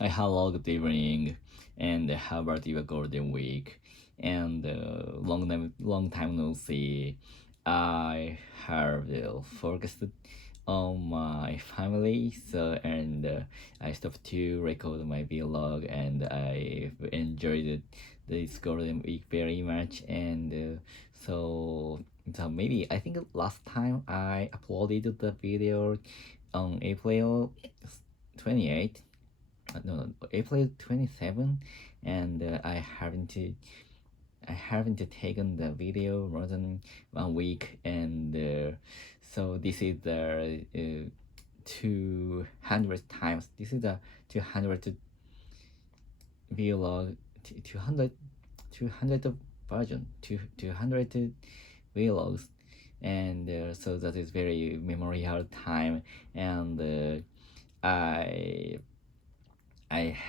hello, good evening, and how about your golden week? And long time no see. I have focused on my family, so I stopped to record my vlog, and I enjoyed this golden week very much. So maybe I think last time I uploaded the video on April 28th, no, April 27, and I haven't taken the video more than 1 week, and so this is the 200 times. This is the 200 vlog, 200 version, 200 vlogs, and so that is very memorial time, and I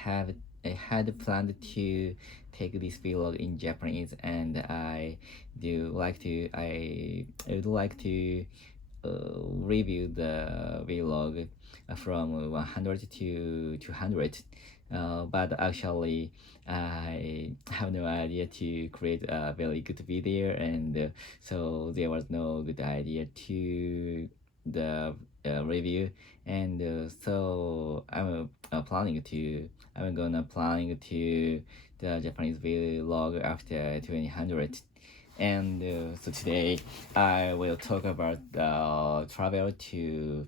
have I had planned to take this vlog in Japanese, and I would like to review the vlog from 100 to 200. But actually, I have no idea to create a very good video, and so there was no good idea to the review, and so I'm gonna planning to the Japanese vlog after 2000. And so today I will talk about the travel to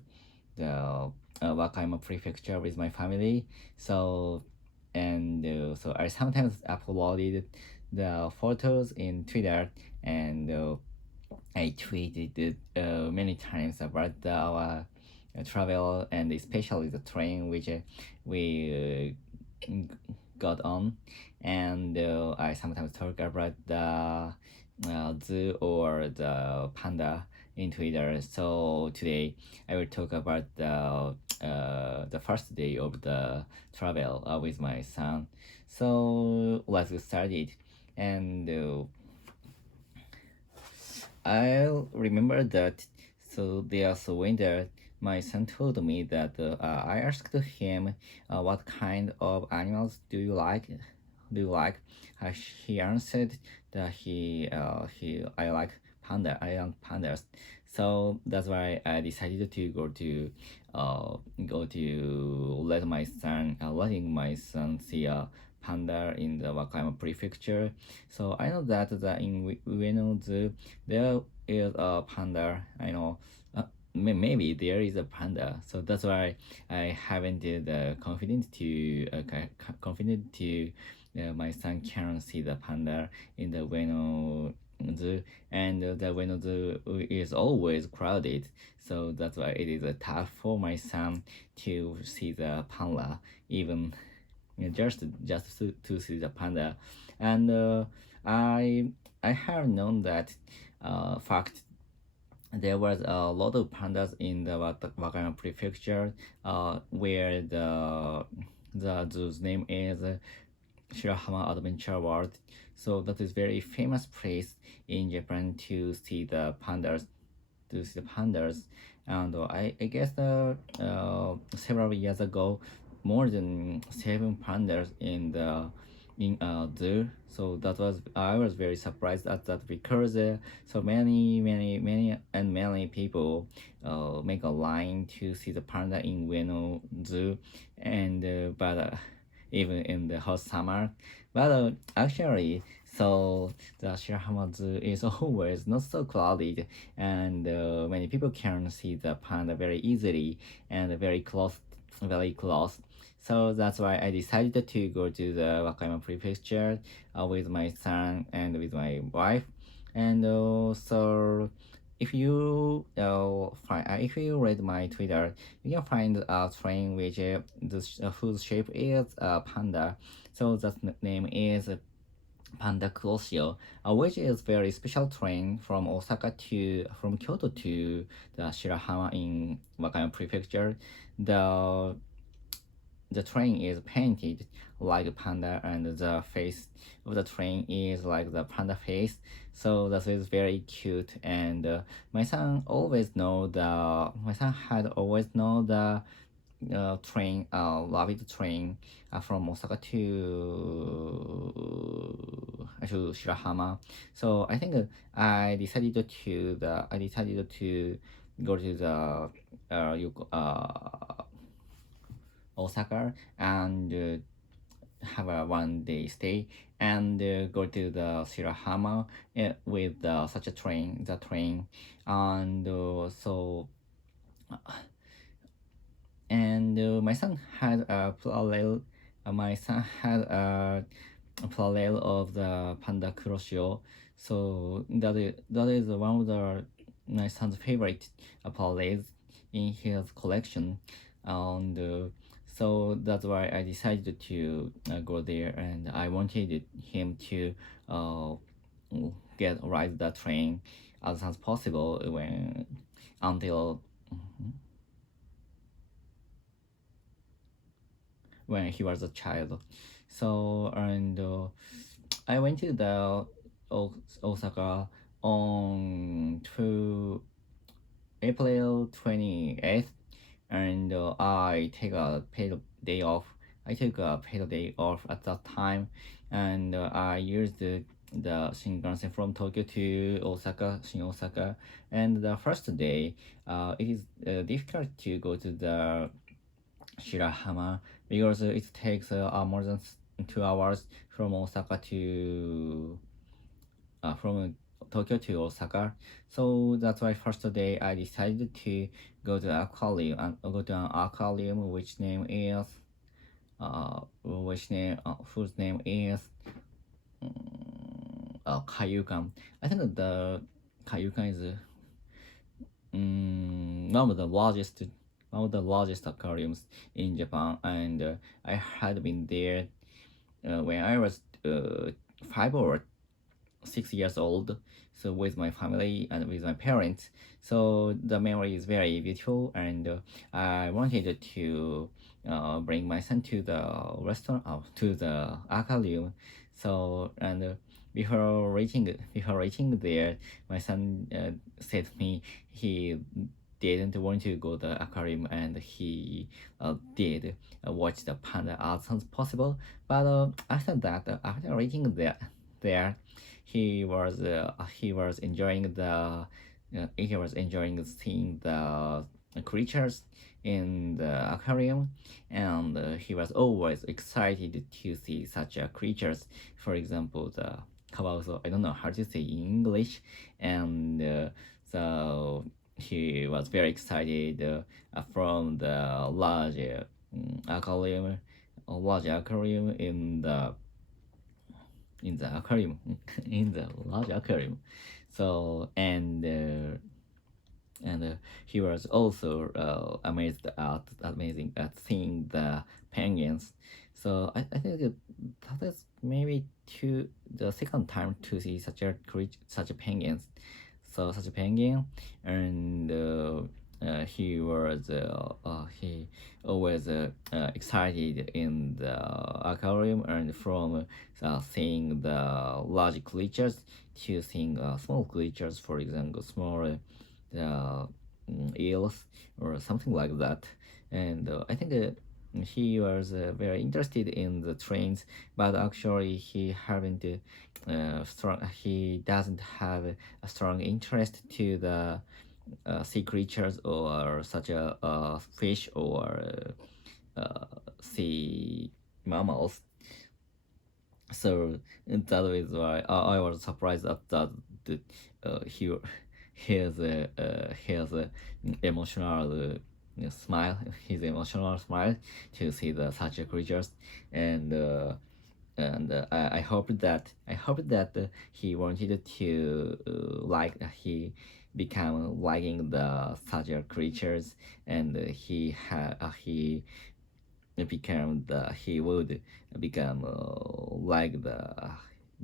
the Wakayama Prefecture with my family. So I sometimes uploaded the photos in Twitter, and I tweeted many times about our travel, and especially the train which we got on, and I sometimes talk about the zoo or the panda in Twitter. So today I will talk about the first day of the travel with my son. So let's get started. And I'll remember that. So there's a winter. My son told me that I asked him, "What kind of animals do you like? Do you like?" He answered that I like pandas. So that's why I decided to go to letting my son see a panda in the Wakayama Prefecture. So I know that in Ueno Zoo there is a panda. I know. Maybe there is a panda, so that's why I haven't confident to my son can see the panda in the Ueno Zoo, and the Ueno Zoo is always crowded, so that's why it is tough for my son to see the panda, even to see the panda. And I have known that fact. There was a lot of pandas in the Wakayama Prefecture, where the zoo's name is Shirahama Adventure World. So that is very famous place in Japan to see the pandas. And I guess several years ago, more than 7 pandas in zoo. So that was I was very surprised at that, because so many people make a line to see the panda in Ueno Zoo, and but even in the hot summer. But actually, so the Shirahama Zoo is always not so crowded, and many people can see the panda very easily and very close. So that's why I decided to go to the Wakayama Prefecture with my son and with my wife. And so if you read my Twitter, you can find a train whose shape is a panda. So that name is Panda Closio, which is very special train from Kyoto to the Shirahama in Wakayama Prefecture. The the train is painted like a panda, and the face of the train is like the panda face. So that is very cute, and my son had always know train, rapid train from Osaka to Shirahama. So I think I decided to go to the Osaka and have a 1 day stay and go to the Shirahama with such a train, the train, and my son had a parallel. My son had a parallel of the Panda Kuroshio, so that is one of my son's favorite parallels in his collection, and so that's why I decided to go there, and I wanted him to uh, ride the train as soon as possible until when he was a child. So and I went to the Osaka on to April 28th, and I take a paid day off. I took a paid day off at that time, and I used the Shinkansen from Tokyo to Osaka, Shin Osaka. And the first day, it is difficult to go to the Shirahama because it takes more than 2 hours from Osaka to from Tokyo to Osaka. So that's why first day I decided to go to aquarium and go to an aquarium whose name is Kaiyukan. I think the Kaiyukan is one of the largest aquariums in Japan, and I had been there when I was 5 or 6 years old, so with my family and with my parents. So the memory is very beautiful, and I wanted to bring my son to the restaurant, to the aquarium. So and before reaching there, my son said to me he didn't want to go to the aquarium, and he did watch the panda as soon as possible. But after that, after reaching there, he was enjoying seeing the creatures in the aquarium, and he was always excited to see such creatures. For example, the kawaso. I don't know how to say in English, and so he was very excited from the large aquarium in the aquarium in the large aquarium. So and he was also amazing at seeing the penguins. So I think that is maybe the second time to see such a penguins. So such a penguin, and he always excited in the aquarium, and from seeing the large creatures to seeing small creatures, for example small eels or something like that. And I think he was very interested in the trains, but actually he doesn't have a strong interest to the sea creatures or such a fish or sea mammals. So that is why I was surprised at that he his emotional smile, his emotional smile to see the such creatures. And I hope that he wanted to he become liking the such creatures, and he would become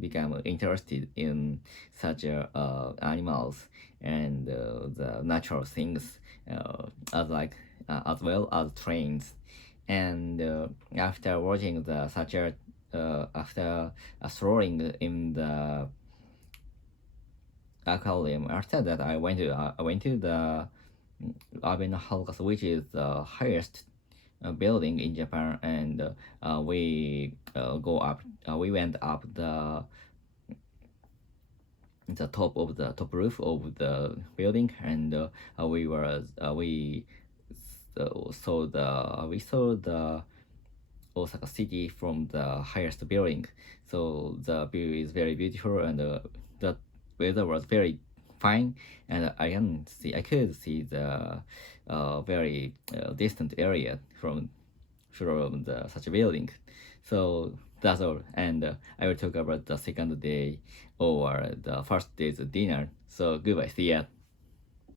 become interested in such animals and the natural things, as well as trains. And after watching the such after throwing in the aquarium, after that I went to the Abe no Harukasu, which is the highest building in Japan, and we went up the top of the top roof of the building, and we saw the Osaka city from the highest building. So the view is very beautiful, and the weather was very fine, and I could see the very distant area from the such a building. So that's all. And I will talk about the second day or the first day's dinner. So goodbye. See ya.